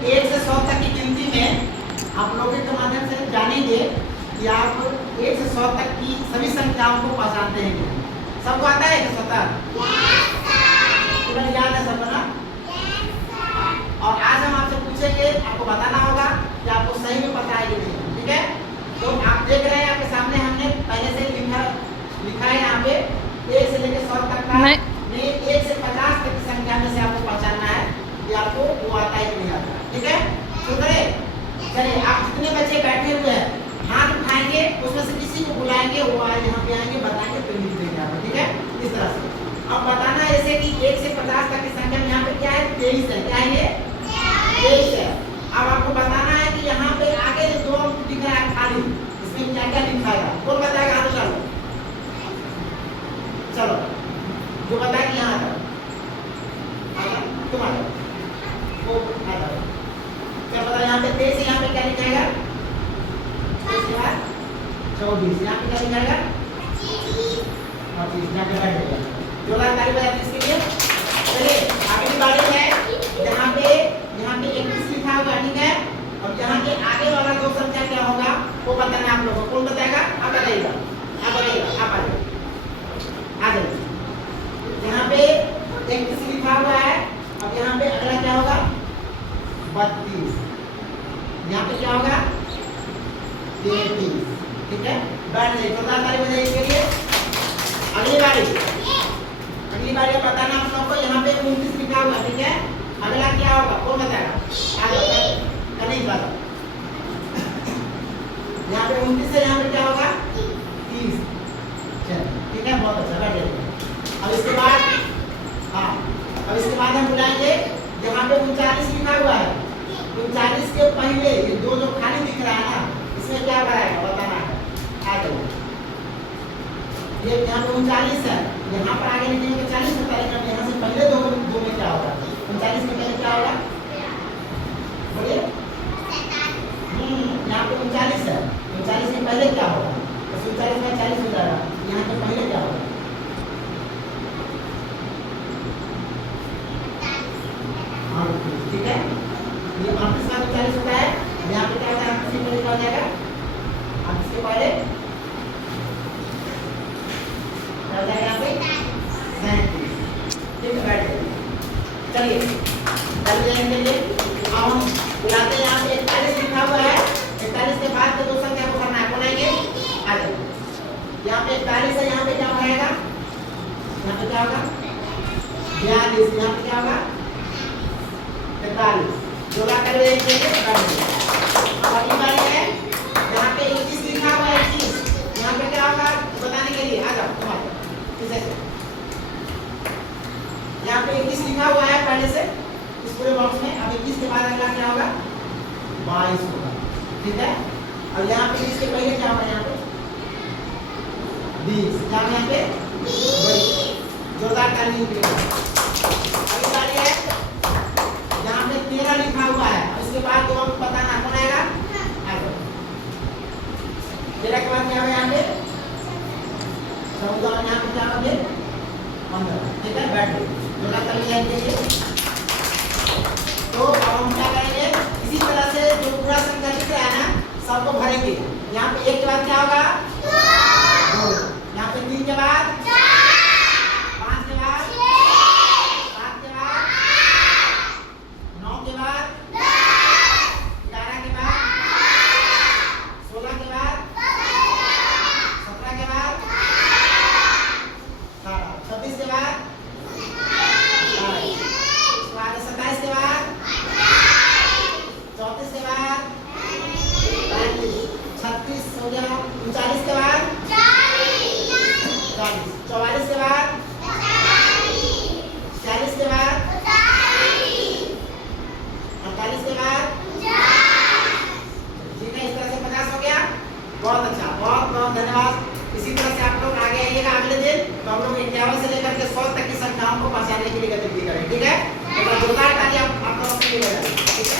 1 से 100 तक की गिनती में आप लोगों के माध्यम से जानेंगे कि आप 1 से 100 तक की सभी संख्याओं को पहचानते हैं कि नहीं। सबको आता है 1 से 100 तक? तुम्हें याद है सबको ना? और आज हम आपसे पूछेंगे, आपको बताना होगा कि आपको सही में पता है कि नहीं। ठीक है, तो आप देख रहे हैं आपके सामने हमने पहले से लिखा है यहाँ पे 1 से लेकर 100 तक का। नहीं, 1 से 50 तक की संख्या में से आपको पहचानना है कि आपको वो आता है कि नहीं आता। ठीक है, शुरू करें। चलिए, आप जितने बच्चे बैठे हुए हैं हाथ उठाएंगे, उसमें से किसी को बुलाएंगे, वो आज यहाँ पे आएंगे, बताएंगे, फिर लिख देंगे आप। ठीक है, इस तरह से अब बताना है जैसे कि 1 से 50 तक की संख्या में यहाँ पे क्या है, 23 है। क्या है ये? 23 है। अब आपको बताना है कि यहाँ पे आगे जो 2 अंक दिख रहा है खाली, इसमें क्या क्या लिखाएगा? कौन बताएगा? हाथ उठा लो। चलो, जो बताएगा यहाँ आता तुम आ जाओ, वो आ जाओ। क्या पता यहाँ पे 23 है, यहाँ पे क्या लिखाएगा? 24। यहाँ पे क्या लिखाएगा? 25। यहाँ पे बैठ गया। जोरदार ताली बजाते हैं इसके लिए। चलिए, अगली बारी है यहाँ पे 21 लिखा हुआ है। ठीक है, और यहाँ के आगे वाला 2 संख्या क्या होगा वो बताना है आप लोगों को। कौन बताएगा? आप बताइएगा, आप बताइएगा, आप आ जाइए, आ जाइए। यहाँ पे 31 लिखा हुआ है। अब यहाँ पे अगला क्या होगा? 32। यहाँ पे क्या होगा? 33। ठीक है, बैठ जाइए। जोरदार ताली बजाइए इसके लिए। अगली बारी बताना आप लोगों को। यहाँ पे 29 लिखा हुआ है। ठीक है, अगला क्या होगा? कौन बताएगा? नहीं पता। यहाँ पे 29 है, यहाँ पे क्या होगा? 30। चलिए, ठीक है, बहुत अच्छा, बैठ जाइए। अब इसके बाद हम बुलाएंगे यहाँ पे 39 लिखा हुआ है। 39 के पहले ये 2 जो खाली दिख रहा है ना, इसमें क्या बनाएगा बताना है। आ जाओ, ये यहाँ पे 39 है, यहाँ पर आगे लिखेंगे तो 40 होता है, लेकिन यहाँ से पहले 2 में क्या होगा? 39 में पहले क्या होगा? बोलिए। यहाँ पे 39 है, 39 के पहले क्या होगा? तो 39 में 40 हो जाएगा। यहाँ पे पहले क्या होगा? ठीक है, ये 38 का 40 होता है। यहाँ पे क्या होता है? 38 पहले क्या हो जाएगा? 38 के पहले क्या हो जाएगा? यहाँ पे 37। ठीक है, बैठ जाइए। चलिए, चल जाएंगे के लिए अब हम बुलाते हैं। यहाँ पे 41 लिखा हुआ है। 41 के बाद के 2 संख्या को करना है। कौन आएंगे? आ जाइए। यहाँ पे 41 है, यहाँ पे क्या बनाएगा? यहाँ पे क्या होगा? 42। यहाँ पे क्या होगा? 43। जोड़ा कर देंगे। अब अगली बारी है, यहाँ पे 21 लिखा हुआ है। 21 यहाँ पे क्या होगा बताने के लिए आ जाओ तुम्हारे। यहाँ पे 21 लिखा हुआ है पहले से इस पूरे बॉक्स में। अब 21 के बाद अगला क्या होगा? 22 होगा। ठीक है, अब यहाँ पे 20 के पहले क्या होगा? यहाँ पे 20। क्या होगा? यहाँ पे 20। जोरदार ताली दीजिए। अगली बारी है, यहाँ पे 13 लिखा हुआ है। इसके बाद 2 अंक बताना। कौन आएगा? आ जाओ। 13 के बाद क्या होगा? यहाँ पे 14। यहाँ पे क्या होगा? 15। ठीक है, बैठ जाइए। जोरदार ताली दीजिए। तो अब हम क्या करेंगे? इसी तरह से जो पूरा संख्या दिख रहा है ना, सबको भरेंगे। यहाँ पे 1 के बाद क्या होगा? 2। यहाँ पे 3 के बाद 5 के बाद 7 के बाद 9 के बाद 11 के बाद 16 के बाद 17 के बाद 26 के बाद 27 के बाद 34 के बाद 36 हो गया। 39 के बाद 40, 44 के बाद 40 के बाद 48 के बाद। ठीक है, इस तरह से 50 हो गया। बहुत अच्छा, बहुत बहुत धन्यवाद। इसी तरह से आप लोग आगे आइएगा अगले दिन, तो हम लोग 51 से लेकर के 100 तक की संख्याओं को पहचानने के लिए गतिविधि करें। ठीक है, तो जोरदार ताली आप लोगों के लिए। ठीक है।